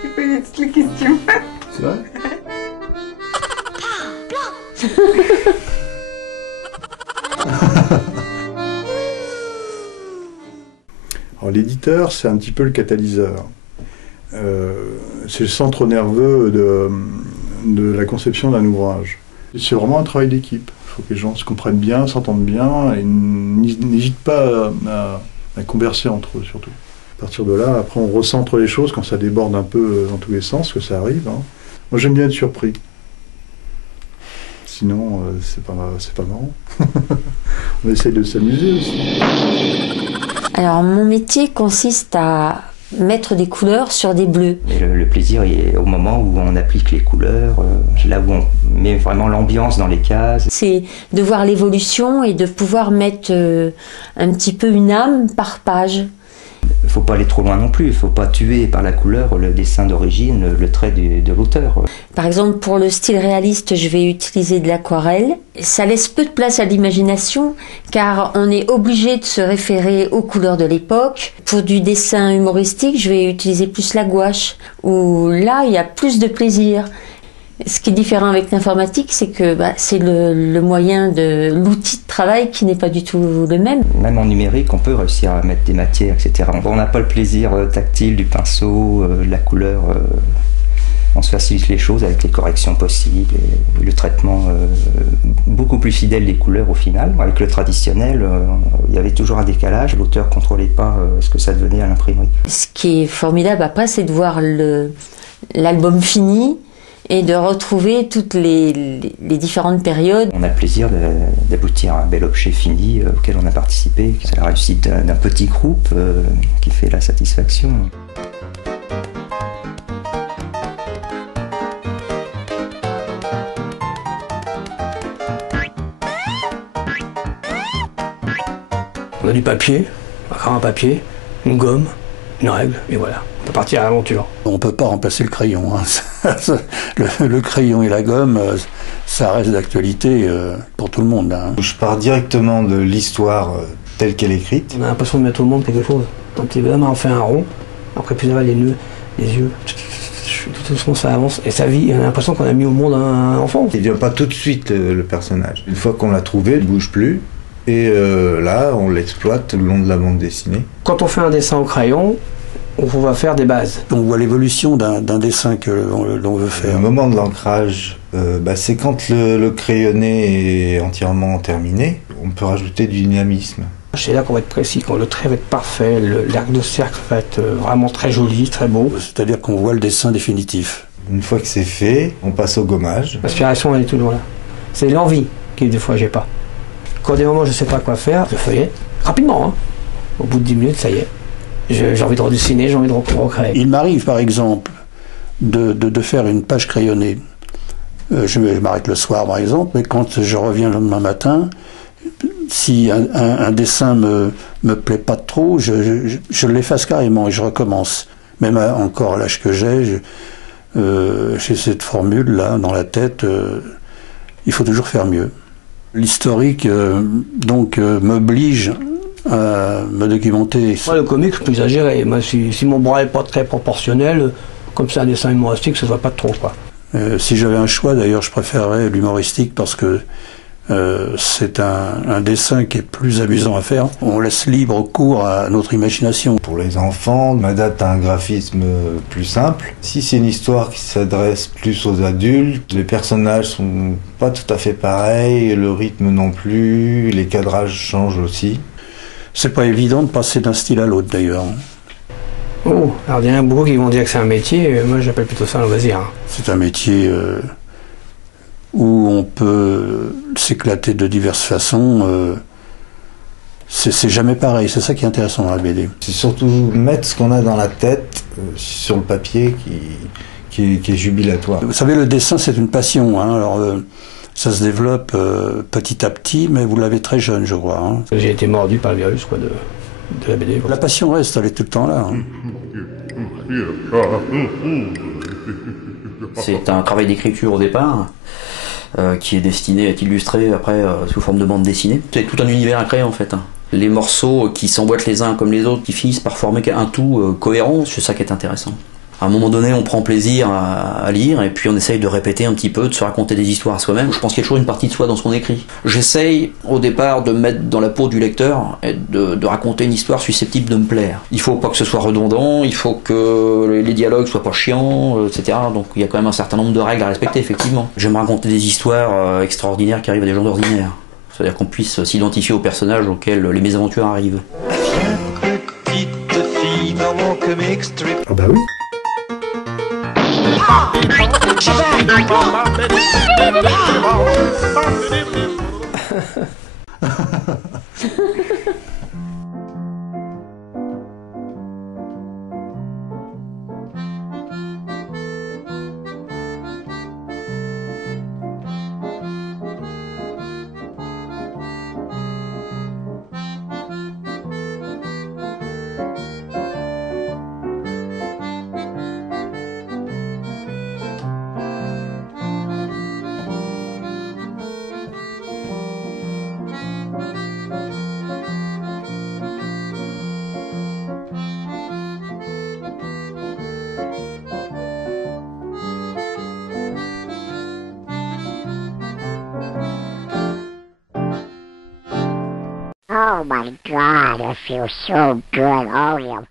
Tu connais toutes les questions. C'est vrai? Alors l'éditeur, c'est un petit peu le catalyseur. C'est le centre nerveux de la conception d'un ouvrage. C'est vraiment un travail d'équipe. Il faut que les gens se comprennent bien, s'entendent bien et n'hésitent pas à converser entre eux surtout. À partir de là, après on recentre les choses quand ça déborde un peu dans tous les sens, que ça arrive. Hein. Moi j'aime bien être surpris. Sinon, c'est pas marrant. On essaye de s'amuser aussi. Alors, mon métier consiste à mettre des couleurs sur des bleus. Et le plaisir est au moment où on applique les couleurs, là où on met vraiment l'ambiance dans les cases. C'est de voir l'évolution et de pouvoir mettre un petit peu une âme par page. Il ne faut pas aller trop loin non plus, il ne faut pas tuer par la couleur le dessin d'origine, le trait de l'auteur. Par exemple, pour le style réaliste, je vais utiliser de l'aquarelle. Ça laisse peu de place à l'imagination, car on est obligé de se référer aux couleurs de l'époque. Pour du dessin humoristique, je vais utiliser plus la gouache, où là, il y a plus de plaisir. Ce qui est différent avec l'informatique, c'est que c'est le moyen de l'outil de travail qui n'est pas du tout le même. Même en numérique, on peut réussir à mettre des matières, etc. On n'a pas le plaisir tactile du pinceau, de la couleur. On se facilite les choses avec les corrections possibles et le traitement beaucoup plus fidèle des couleurs au final. Avec le traditionnel, il y avait toujours un décalage. L'auteur ne contrôlait pas ce que ça devenait à l'imprimerie. Ce qui est formidable après, c'est de voir l'album fini et de retrouver toutes les différentes périodes. On a le plaisir d'aboutir à un bel objet fini auquel on a participé. C'est la réussite d'un petit groupe qui fait la satisfaction. On a du papier, un crayon à papier, une gomme, une règle, et voilà. On peut partir à l'aventure. On ne peut pas remplacer le crayon. Hein. Le crayon et la gomme, ça reste d'actualité pour tout le monde. Hein. Je pars directement de l'histoire telle qu'elle est écrite. On a l'impression de mettre au monde quelque chose. Un petit bonhomme, on fait un rond, après plus tard les nœuds, les yeux, tout doucement ça avance, et sa vie, on a l'impression qu'on a mis au monde un enfant. Il ne vient pas tout de suite le personnage. Une fois qu'on l'a trouvé, il ne bouge plus. Et là, on l'exploite le long de la bande dessinée. Quand on fait un dessin au crayon, on va faire des bases. On voit l'évolution d'un dessin que l'on veut faire. Le moment de l'ancrage, c'est quand le crayonné est entièrement terminé. On peut rajouter du dynamisme. C'est là qu'on va être précis, quand le trait va être parfait, l'arc de cercle va être vraiment très joli, très beau. C'est-à-dire qu'on voit le dessin définitif. Une fois que c'est fait, on passe au gommage. L'inspiration, elle est toujours là. C'est l'envie qui, des fois, j'ai pas. Quand des moments je sais pas quoi faire, je feuillette rapidement. Hein. Au bout de 10 minutes, ça y est. J'ai envie de redessiner, j'ai envie de recréer. Il m'arrive par exemple de faire une page crayonnée. Je m'arrête le soir par exemple, mais quand je reviens le lendemain matin, si un dessin me plaît pas trop, je l'efface carrément et je recommence. Même encore à l'âge que j'ai cette formule là dans la tête, il faut toujours faire mieux. L'historique m'oblige à me documenter. Moi, le comique, je peux exagérer. Moi, si mon bras n'est pas très proportionnel, comme c'est un dessin humoristique, ça ne va pas trop, quoi. Si j'avais un choix, d'ailleurs, je préférerais l'humoristique parce que c'est un dessin qui est plus amusant à faire. On laisse libre cours à notre imagination. Pour les enfants, on m'adapte à un graphisme plus simple. Si c'est une histoire qui s'adresse plus aux adultes, les personnages sont pas tout à fait pareils, le rythme non plus, les cadrages changent aussi. C'est pas évident de passer d'un style à l'autre d'ailleurs. Oh, alors il y en a beaucoup qui vont dire que c'est un métier, moi j'appelle plutôt ça un loisir. C'est un métier où on peut s'éclater de diverses façons. C'est jamais pareil, c'est ça qui est intéressant dans la BD. C'est surtout mettre ce qu'on a dans la tête sur le papier qui est jubilatoire. Vous savez, le dessin c'est une passion, hein. Alors ça se développe petit à petit, mais vous l'avez très jeune, je crois. Hein. J'ai été mordu par le virus de la BD. La passion reste, elle est tout le temps là. Hein. C'est un travail d'écriture au départ, qui est destiné à être illustré après sous forme de bande dessinée. C'est tout un univers à créer en fait. Les morceaux qui s'emboîtent les uns comme les autres, qui finissent par former un tout cohérent, c'est ça qui est intéressant. À un moment donné, on prend plaisir à lire, et puis on essaye de répéter un petit peu, de se raconter des histoires à soi-même. Je pense qu'il y a toujours une partie de soi dans ce qu'on écrit. J'essaye, au départ, de me mettre dans la peau du lecteur, et de raconter une histoire susceptible de me plaire. Il faut pas que ce soit redondant, il faut que les dialogues soient pas chiants, etc. Donc il y a quand même un certain nombre de règles à respecter, effectivement. J'aime raconter des histoires extraordinaires qui arrivent à des gens d'ordinaire. C'est-à-dire qu'on puisse s'identifier aux personnages auxquels les mésaventures arrivent. Viens, petite fille, dans mon comic strip. Ah bah oui. Oh my God, I feel so good. Oh, yeah.